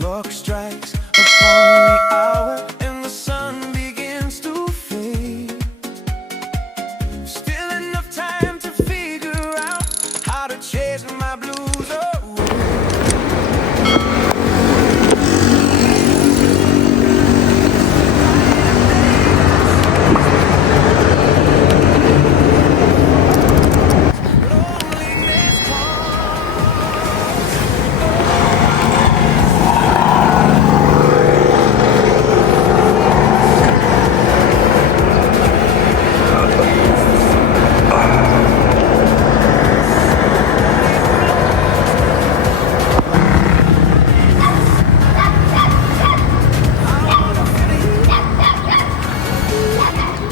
clock strikes upon the hour and the sun begins to fade. Still enough time to figure out how to chase my blues away.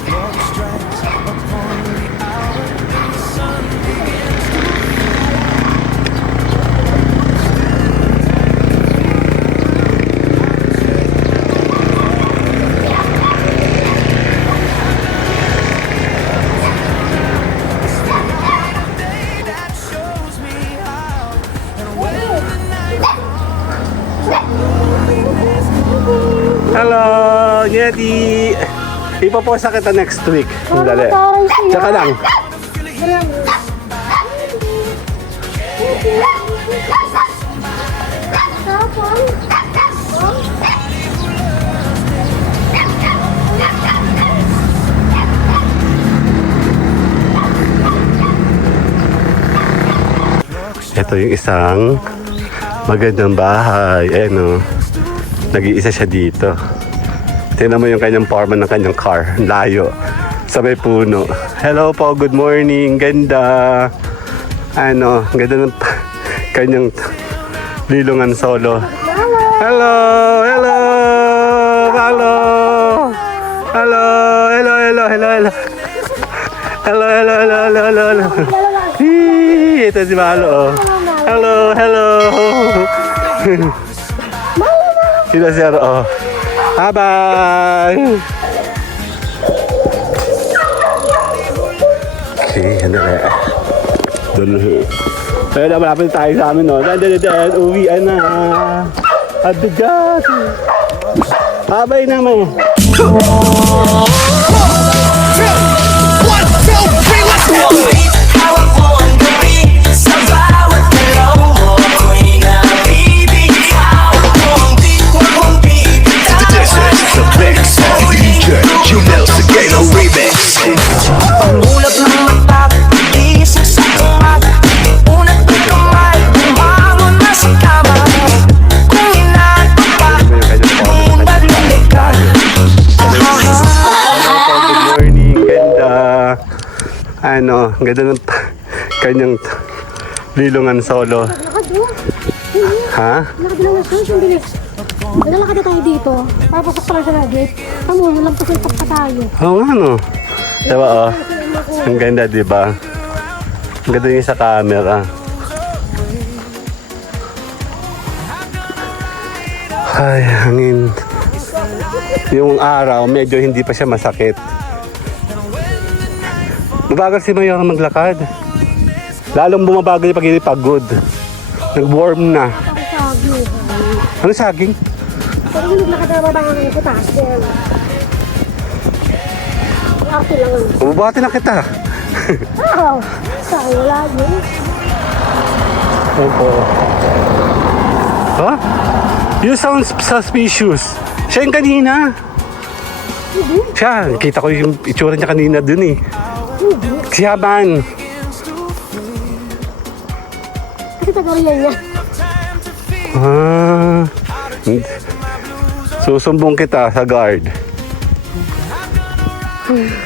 Clock strikes upon the hour and the sun begins to day that shows me how. And when the night Hello, Yeti! Ipapost na kita next week. Dali. Tsaka lang. Ito yung isang magandang bahay. Ayan o. Nag-iisa siya dito. Tingnan mo yung kanyang foreman ng kanyang car. Layo. Sa may puno. Hello po, good morning. Ganda. Ano, ganda ng kanyang lilungan solo. Hello! Hello! Hello! Hello! Hello! Hello! Hello! Hello! Hello! Hello! Hello! Hello! Hello! Hello! Hii! Ito si Malo. Oh. Hello! Hello! Sino siya? Oh. Bye-bye! Okay, ano kaya? Doon. Kaya na malapit tayo sa amin, no? Dan, uwian na. Abigat! Bye-bye naman. 1, 2, 3, let's go! This is the mix of DJ Junel Seguelo remix. Ulap ng mata, gising sa umaga. Unat ng kamay, bumangon na sa kama. Kung inaantok pa, magbalik ka. Good morning, ganda. Ano, ganda ng kanyang lilungan solo. Ha? Nakadalawa siya, yung bilis. Naglalakad na tayo dito. Papasok pa lang siya na gate. Tamo, nalampas pa tayo. Oo nga, no? Diba, oh? Ang ganda, diba? Ang ganda yung sa camera. Ay, hangin. Yung araw, medyo hindi pa siya masakit. Mabagal si Mayor maglakad. Lalong bumabagal pag hindi pagod. Nag-warm na. Ano saging? Pero yung naglakad na mabangan ng putas. Arte lang ang. Bubati na kita. Wow! Saan wala yun? Opo. Huh? You sound suspicious. Siya yung kanina. Siya, kita ko yung itsura niya kanina dun eh. Siya man. Kasi taga-riyan niya. Ah, susumbong kita sa guard.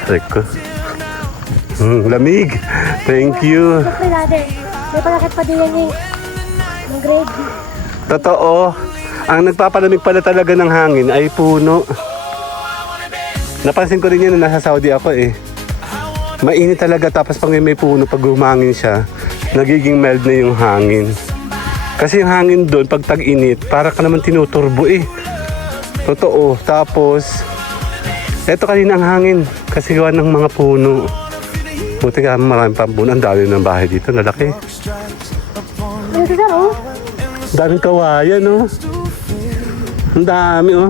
Teko. Lamig. Thank you. Siyempre natin, may palakit pa din yan yung grade. Totoo. Ang nagpapalamig pala talaga ng hangin ay puno. Napansin ko rin yan na nasa Saudi ako eh. Mainit talaga tapos pag may puno, pag humangin siya, nagiging mild na yung hangin. Kasi yung hangin doon, pag tag-init, para ka naman tinuturbo eh. Totoo. Tapos, eto kanina ang hangin kasi gawa ng mga puno. Buti ka maraming pampuno. Ang dami ng bahay dito, lalaki. Ano siya, oh? Daming kawayan, no? Ang dami oh.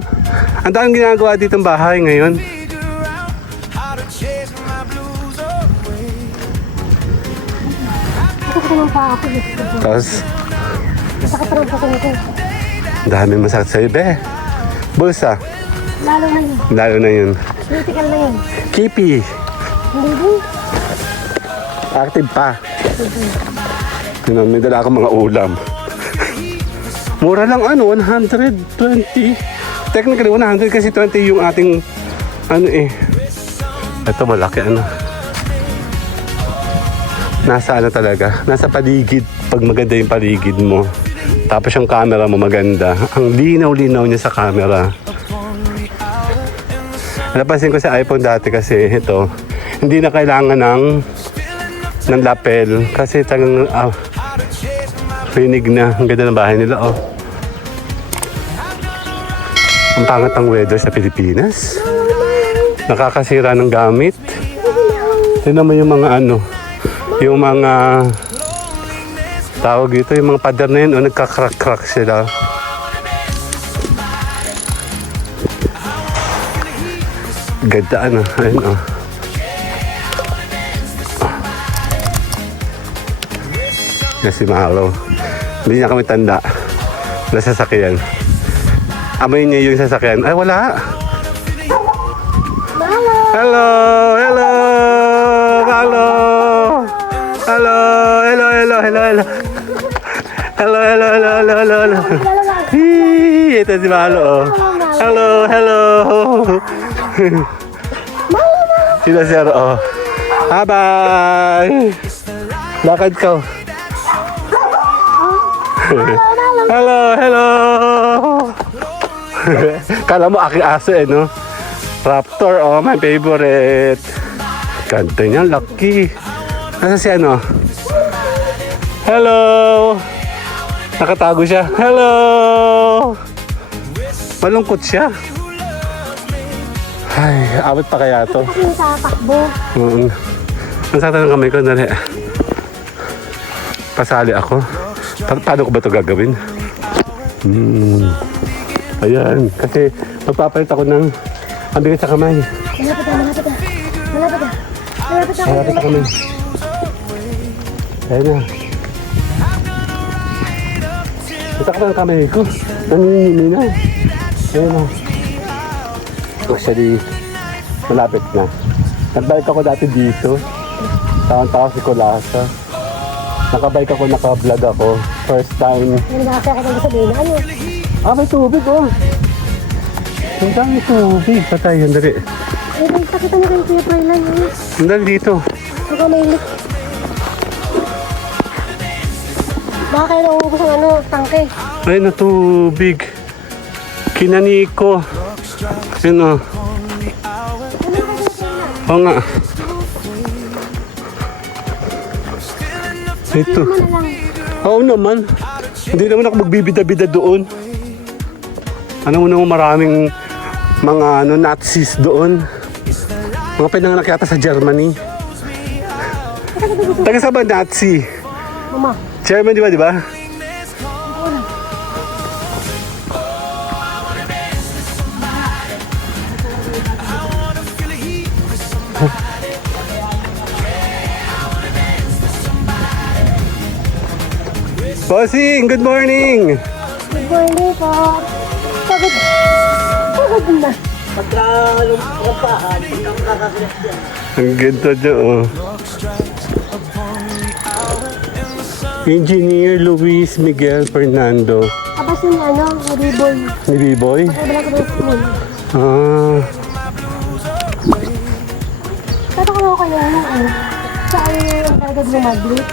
Ang daming ginagawa dito ng bahay ngayon. How to chase my blues away. Masakit naman pa ako. Tapos, Masakit pa ng puso ko. ang daming masakit sa'yo, be. Bulsa. Lalo na yun. Lalo na yun. Critical na yun. Kipi. Hindi din. Active pa. May dala akong mga ulam. Mura lang ano, 120. Technically 100 kasi 20 yung ating ano eh. Ito malaki ano. Nasa ano talaga, nasa paligid. Pag maganda yung paligid mo. Tapos yung camera mo maganda. Ang linaw-linaw niya sa camera. Napansin ko sa iPhone dati kasi ito, hindi na kailangan ng lapel kasi talagang rinig na. Ang ganda ng bahay nila oh. Ang pangat ang weather sa Pilipinas. Nakakasira ng gamit. Tingnan mo yung mga ano, yung mga tawag dito, yung mga pader na yun, o nagkakrak-krak sila. Ganda ano, ayun oh. Kasi Maro. Hindi niya kami tanda. Wala sasakyan. Amoy niya yung sasakyan. Ay, wala. Hello! Hello! Hello! Hello! Hello! Hello! Hello! Hello! Hello! Hello! Hello! Hello! Hello! Hello! Hii! Ito si Malo. Oh. Hello! Hello! Sino siya? Oh. Bye-bye! Lakad ka. Hello! Hello! Kala mo aking aso eh, no? Raptor, oh, my favorite. Ganda niya, lucky. Nasa si ano? Hello! Nakatago siya. Hello! Malungkot siya. Ay, abot pa kaya to? Kasi sa takbo. Nasaktan ng kamay ko, dali. Pasali ako. Paano ko ba ito gagawin? Ayan, kasi magpapalit ako ng ang bigat sa kamay. Malapit na, malapit na. Malapit na. Malapit na. Malapit sa kamay. Ayan na. Nasaktan ang kamay ko. Nanginginig na. Ayan na. Actually, malapit na. Nagbike ako dati dito. Taon-taon si Colasa. Nakabike ako, naka-vlog ako. First time. Nandasa ako ng sabihin. Ano? May tubig oh. Ang dami tubig. Patay, andali. Eh, pakita mo kayo Kuya Froilan. Andali dito. Baka may leak. Baka kayo naubos ang ano, tangke. Ay, na tubig. Kinaniko. Ano? Oo nga. Ito. Ano na lang. Oo naman. Hindi naman ako magbibida-bida doon. Ano mo naman maraming mga ano, Nazis doon. Mga pinanganak yata sa Germany. Taga sa ba Nazi? Mama. German di ba? Bossing, good morning! Good morning po. Pagod. Pagod na. Ang ganda dyan, oh. Engineer Luis Miguel Fernando. Tapos yung ano, yung ribbon. Ni B-Boy? Pagkabala ko ng school. Tatakalaw ko kayo yung ano. Saan yung talaga bumaglit.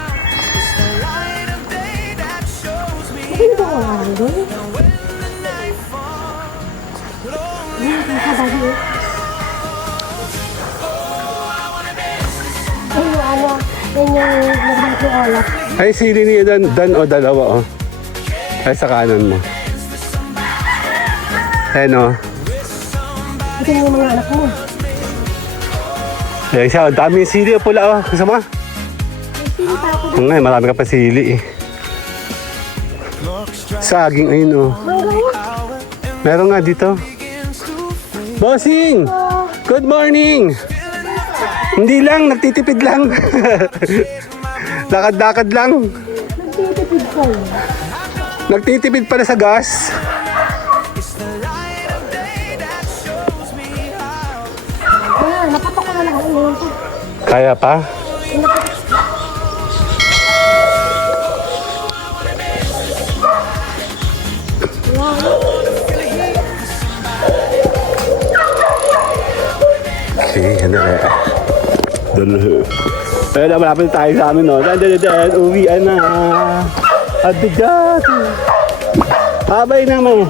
Hindi ko alam doon. Nakakabagi eh. Ay, yung ano, yan yung naghanap ni Olaf. Ay, sili ni Dan o dalawa, oh. Ay, sa kanan mo. Ayan, oh. Ito yung mga anak mo. Ayan siya, ang daming sili, oh, pula, oh. Kasama? Sino pa ako? Oo nga, marami ka pa sili, eh. Saging, ayun, oh. Mangga yun. Meron nga dito. Bossing! Good morning! Hindi lang, nagtitipid lang. Lakad-lakad lang. Nagtitipid ko. Nagtitipid pala sa gas. Ayan, napatok ko na lang. Ayun. Kaya pa? Okay, ano kaya? Dalo. Pero na malapit na tayo sa amin, no? Dan, uwian na. At bigat. Babay naman.